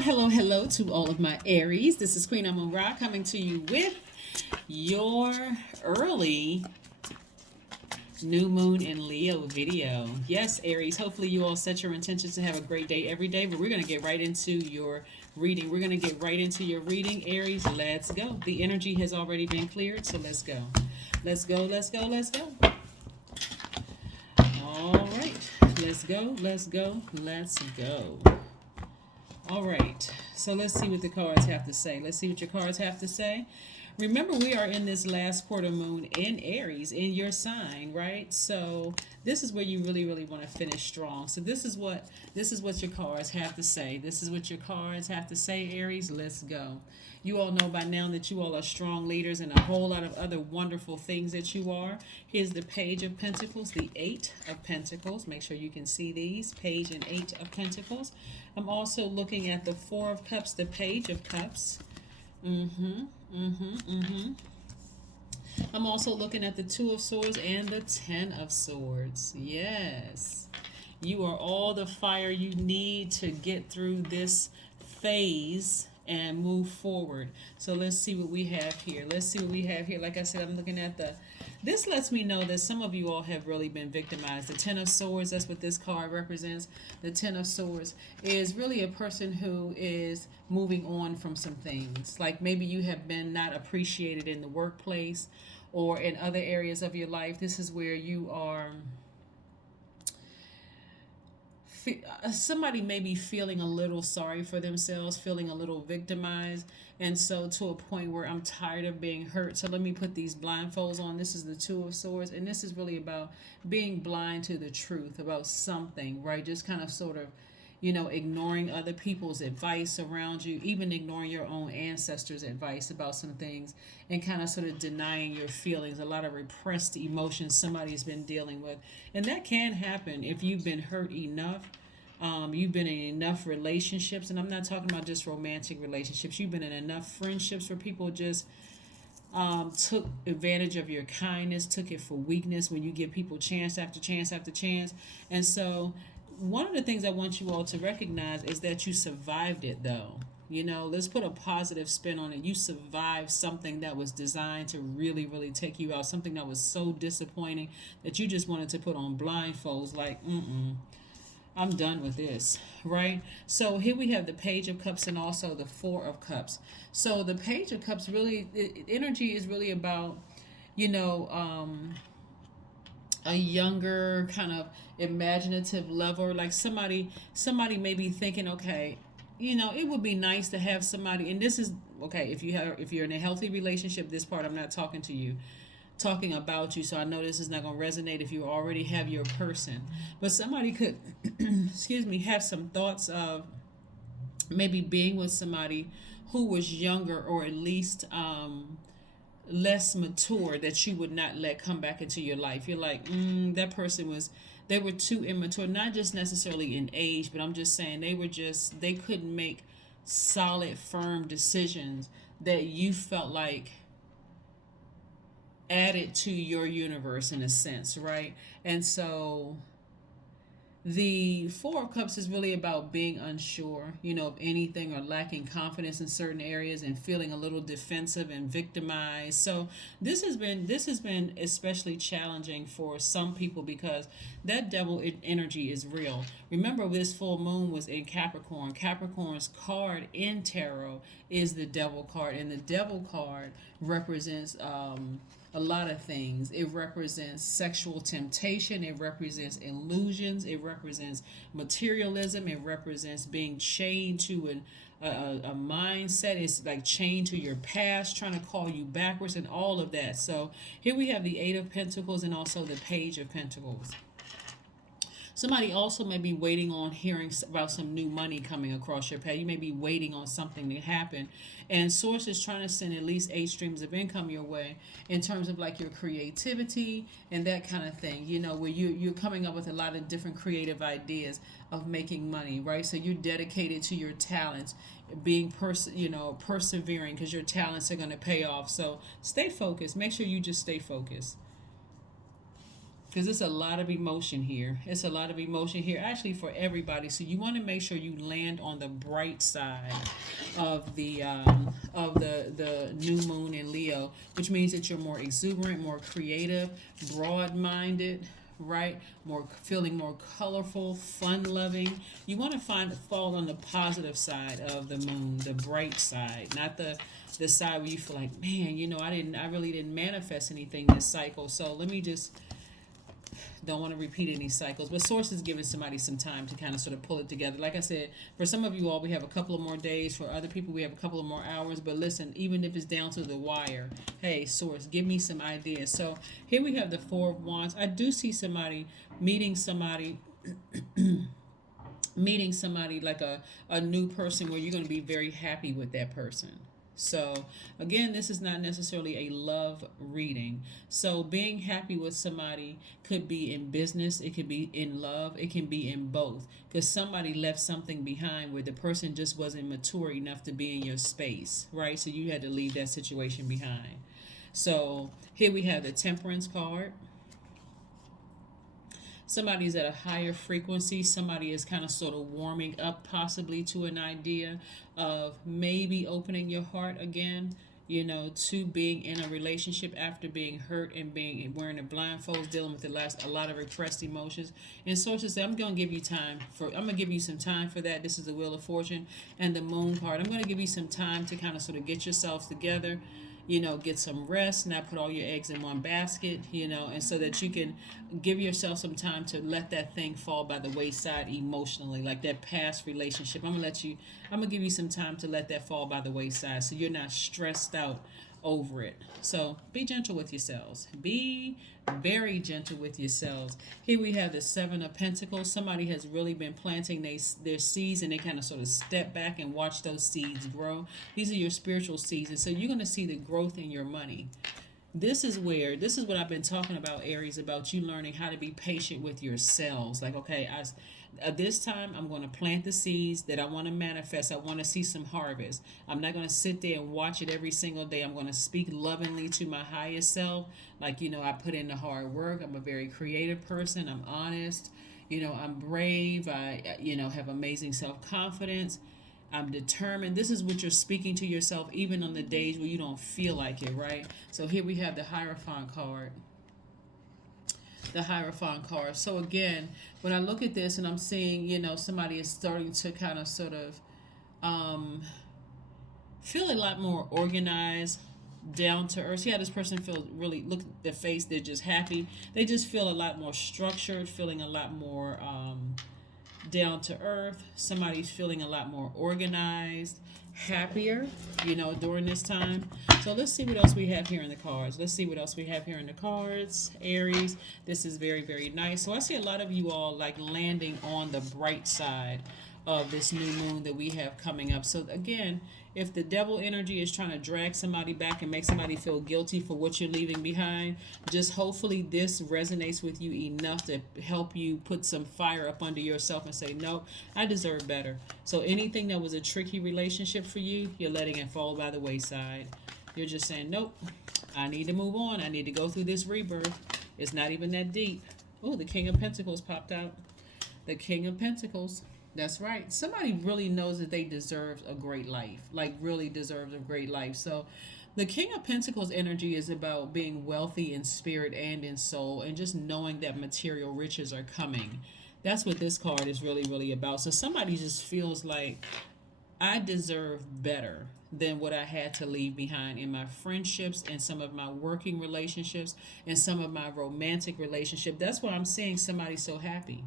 Hello to all of my Aries. This is Queen Amun Ra coming to you with your early new moon in Leo video. Yes, Aries, hopefully you all set your intentions to have a great day every day, but we're going to get right into your reading. We're going to get right into your reading, Aries. Let's go. The energy has already been cleared, so let's go. Let's go. All right. Let's go. All right, so let's see what the cards have to say. Let's see what your cards have to say. Remember, we are in this last quarter moon in Aries, in your sign, right? So this is where you really want to finish strong. So this is what your cards have to say. This is what your cards have to say, Aries. Let's go. You all know by now that you all are strong leaders and a whole lot of other wonderful things that you are. Here's the Page of Pentacles, the Eight of Pentacles. Make sure you can see these, Page and Eight of Pentacles. I'm also looking at the Four of Cups, the Page of Cups. I'm also looking at the Two of Swords and the Ten of Swords. Yes. You are all the fire you need to get through this phase and move forward. So let's see what we have here. Like I said, I'm looking at this lets me know that some of you all have really been victimized. The Ten of Swords, that's what this card represents. The Ten of Swords is really a person who is moving on from some things. Like maybe you have been not appreciated in the workplace or in other areas of your life. This is where you are... somebody may be feeling a little sorry for themselves, feeling a little victimized, and so to a point where I'm tired of being hurt. So let me put these blindfolds on. This is the Two of Swords, and this is really about being blind to the truth about something, right? Just kind of sort of, ignoring other people's advice around you, even ignoring your own ancestors' advice about some things, and kind of sort of denying your feelings, a lot of repressed emotions somebody's been dealing with. And that can happen if you've been hurt enough. You've been in enough relationships, and I'm not talking about just romantic relationships. You've been in enough friendships where people just took advantage of your kindness, took it for weakness when you give people chance after chance after chance. And so one of the things I want you all to recognize is that you survived it, though. Let's put a positive spin on it. You survived something that was designed to really take you out, something that was so disappointing that you just wanted to put on blindfolds like, I'm done with this, right? So here we have the Page of Cups and also the Four of Cups. So the Page of Cups energy is really about, a younger kind of imaginative level. Like somebody may be thinking, okay, it would be nice to have somebody, and this is okay if you're in a healthy relationship. This part I'm not talking to you, talking about you, so I know this is not going to resonate if you already have your person. But somebody could have some thoughts of maybe being with somebody who was younger, or at least less mature, that you would not let come back into your life. You're like, that person they were too immature, not just necessarily in age, but I'm just saying they couldn't make solid, firm decisions that you felt like added to your universe in a sense, right? And so the Four of Cups is really about being unsure, of anything, or lacking confidence in certain areas and feeling a little defensive and victimized. So this has been especially challenging for some people because that devil energy is real. Remember, this full moon was in Capricorn. Capricorn's card in tarot is the Devil card, and the Devil card represents a lot of things. It represents sexual temptation. It represents illusions. It represents materialism. It represents being chained to a mindset. It's like chained to your past, trying to call you backwards, and all of that. So here we have the Eight of Pentacles and also the Page of Pentacles. Somebody also may be waiting on hearing about some new money coming across your path. You may be waiting on something to happen. And Source is trying to send at least 8 streams of income your way in terms of like your creativity and that kind of thing, where you're coming up with a lot of different creative ideas of making money, right? So you're dedicated to your talents, being persevering, because your talents are going to pay off. So stay focused. Make sure you just stay focused. because it's a lot of emotion here. It's a lot of emotion here, actually, for everybody. So you want to make sure you land on the bright side of the new moon in Leo, which means that you're more exuberant, more creative, broad-minded, right? More feeling more colorful, fun-loving. You want to fall on the positive side of the moon, the bright side, not the side where you feel like, man, I really didn't manifest anything this cycle. So let me just don't want to repeat any cycles, but source is giving somebody some time to kind of sort of pull it together. Like I said, for some of you all, we have a couple of more days. For other people, we have a couple of more hours. But listen, even if it's down to the wire, hey, source, give me some ideas. So here we have the Four of Wands. I do see somebody meeting somebody meeting somebody like a new person where you're going to be very happy with that person. So again, this is not necessarily a love reading. So being happy with somebody could be in business, it could be in love, it can be in both. Because somebody left something behind where the person just wasn't mature enough to be in your space, right? So you had to leave that situation behind. So here we have the Temperance card. Somebody's at a higher frequency. Somebody is kind of sort of warming up possibly to an idea of maybe opening your heart again, to being in a relationship after being hurt and being wearing the blindfolds, dealing with a lot of repressed emotions. And sources say, I'm going to give you some time for that. This is the Wheel of Fortune and the Moon card. I'm going to give you some time to kind of sort of get yourselves together, get some rest, not put all your eggs in one basket, and so that you can give yourself some time to let that thing fall by the wayside emotionally, like that past relationship. I'm gonna give you some time to let that fall by the wayside so you're not stressed out over it. So be gentle with yourselves. Be very gentle with yourselves. Here we have the Seven of Pentacles. Somebody has really been planting their seeds, and they kind of sort of step back and watch those seeds grow. These are your spiritual seeds, and so you're going to see the growth in your money. This is what I've been talking about, Aries, about you learning how to be patient with yourselves. Like, okay, this time I'm going to plant the seeds that I want to manifest. I want to see some harvest. I'm not going to sit there and watch it every single day. I'm going to speak lovingly to my highest self. Like, I put in the hard work. I'm a very creative person. I'm honest. I'm brave. I have amazing self-confidence. I'm determined. This is what you're speaking to yourself even on the days where you don't feel like it, right? So here we have the Hierophant card. The Hierophant card. So again, when I look at this and I'm seeing, somebody is starting to kind of sort of feel a lot more organized, down to earth. See how this person feels, really look at their face, they're just happy. They just feel a lot more structured, feeling a lot more down to earth. Somebody's feeling a lot more organized, happier, during this time. So let's see what else we have here in the cards. Aries. This is very, very nice. So I see a lot of you all like landing on the bright side of this new moon that we have coming up. So again, if the devil energy is trying to drag somebody back and make somebody feel guilty for what you're leaving behind, just hopefully this resonates with you enough to help you put some fire up under yourself and say, no, I deserve better. So anything that was a tricky relationship for you, you're letting it fall by the wayside. You're just saying, nope, I need to move on. I need to go through this rebirth. It's not even that deep. Oh, the King of Pentacles popped out. The King of Pentacles. That's right. Somebody really knows that they deserve a great life, like really deserves a great life. So the King of Pentacles energy is about being wealthy in spirit and in soul, and just knowing that material riches are coming. That's what this card is really, really about. So somebody just feels like, I deserve better than what I had to leave behind in my friendships and some of my working relationships and some of my romantic relationship. That's why I'm seeing somebody so happy.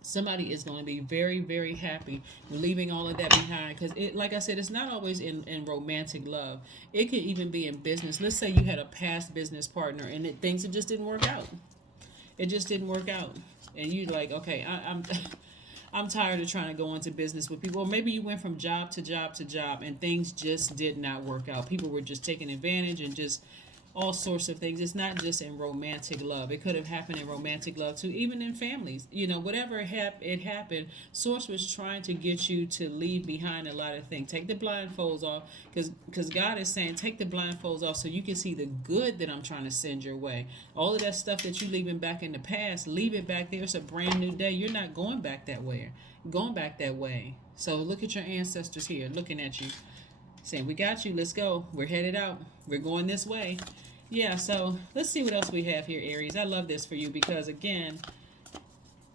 Somebody is going to be very, very happy leaving all of that behind, because like I said, it's not always in romantic love. It could even be in business. Let's say you had a past business partner and things just didn't work out. It just didn't work out, and you like, okay, I'm tired of trying to go into business with people. Or maybe you went from job to job to job and things just did not work out. People were just taking advantage and just all sorts of things. It's not just in romantic love. It could have happened in romantic love too, even in families. Whatever it happened, Source was trying to get you to leave behind a lot of things. Take the blindfolds off, because God is saying, take the blindfolds off so you can see the good that I'm trying to send your way. All of that stuff that you leaving back in the past, leave it back there. It's a brand new day. You're not going back that way. Going back that way. So look at your ancestors here, looking at you, saying, we got you, let's go, we're headed out, we're going this way. Yeah, so let's see what else we have here, Aries. I love this for you because, again,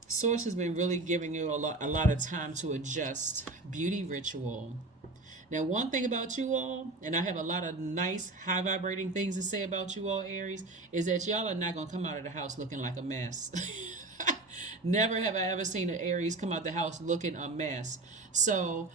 Source has been really giving you a lot of time to adjust. Beauty ritual. Now, one thing about you all, and I have a lot of nice, high vibrating things to say about you all, Aries, is that y'all are not going to come out of the house looking like a mess. Never have I ever seen an Aries come out the house looking a mess. So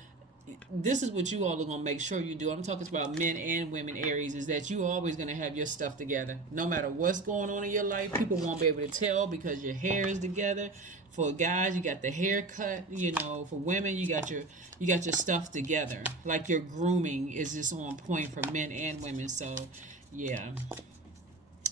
this is what you all are going to make sure you do. I'm talking about men and women, Aries, is that you're always going to have your stuff together. No matter what's going on in your life, people won't be able to tell because your hair is together. For guys, you got the haircut. For women, you got your stuff together. Like your grooming is just on point for men and women. So, yeah.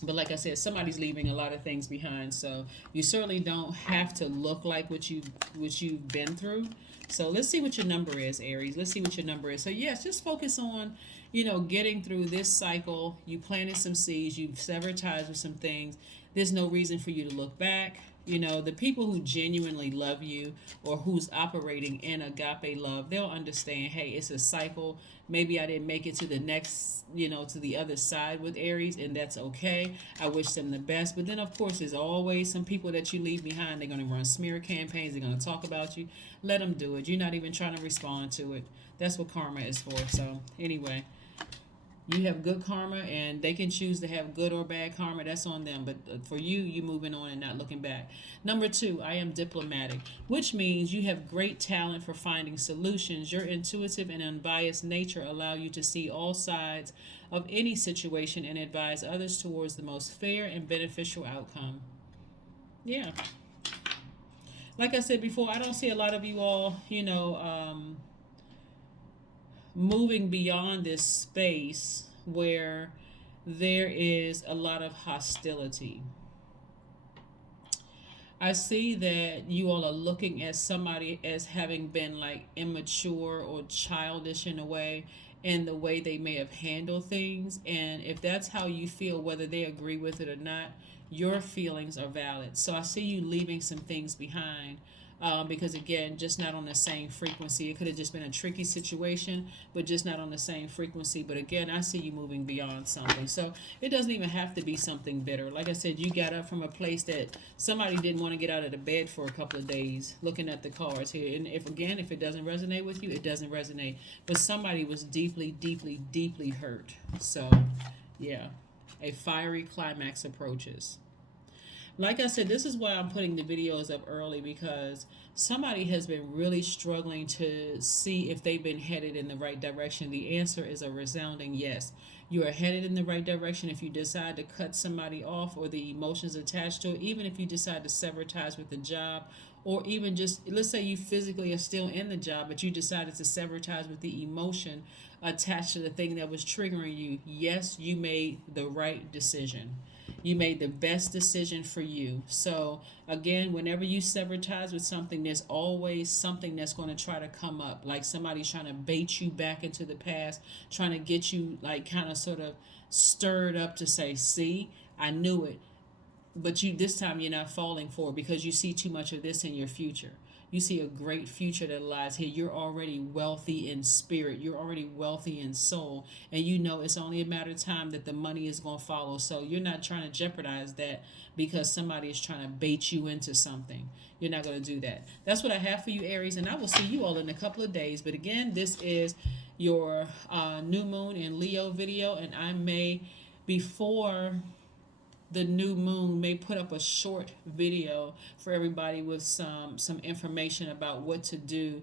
But like I said, somebody's leaving a lot of things behind. So you certainly don't have to look like what you've been through. So let's see what your number is, Aries. Let's see what your number is. So yes, just focus on, getting through this cycle. You planted some seeds. You've severed ties with some things. There's no reason for you to look back. The people who genuinely love you or who's operating in agape love, they'll understand, hey, it's a cycle. Maybe I didn't make it to the next, to the other side with Aries, and that's okay. I wish them the best. But then, of course, there's always some people that you leave behind. They're going to run smear campaigns. They're going to talk about you. Let them do it. You're not even trying to respond to it. That's what karma is for. So, anyway. You have good karma, and they can choose to have good or bad karma. That's on them. But for you moving on and not looking back. Number 2, I am diplomatic, which means you have great talent for finding solutions. Your intuitive and unbiased nature allow you to see all sides of any situation and advise others towards the most fair and beneficial outcome. Yeah. Like I said before, I don't see a lot of you all, moving beyond this space where there is a lot of hostility. I see that you all are looking at somebody as having been like immature or childish in a way, in the way they may have handled things. And if that's how you feel, whether they agree with it or not, your feelings are valid. So I see you leaving some things behind. Because again, just not on the same frequency. It could have just been a tricky situation, but just not on the same frequency. But again, I see you moving beyond something. So it doesn't even have to be something bitter. Like I said, you got up from a place that somebody didn't want to get out of the bed for a couple of days, looking at the cards here. And if it doesn't resonate with you, it doesn't resonate. But somebody was deeply, deeply, deeply hurt. So, yeah, a fiery climax approaches. Like I said, this is why I'm putting the videos up early, because somebody has been really struggling to see if they've been headed in the right direction. The answer is a resounding yes. You are headed in the right direction if you decide to cut somebody off or the emotions attached to it, even if you decide to sever ties with the job, or even just, let's say you physically are still in the job, but you decided to sever ties with the emotion attached to the thing that was triggering you. Yes, you made the right decision. You made the best decision for you. So again, whenever you sever ties with something, there's always something that's going to try to come up, like somebody's trying to bait you back into the past, trying to get you like kind of sort of stirred up to say, see, I knew it. But this time you're not falling for it because you see too much of this in your future. You see a great future that lies here. You're already wealthy in spirit. You're already wealthy in soul. And you know it's only a matter of time that the money is going to follow. So you're not trying to jeopardize that because somebody is trying to bait you into something. You're not going to do that. That's what I have for you, Aries. And I will see you all in a couple of days. But again, this is your new moon in Leo video. And I may, before the new moon, may put up a short video for everybody with some information about what to do,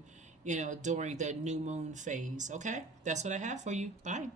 during the new moon phase. Okay, that's what I have for you. Bye.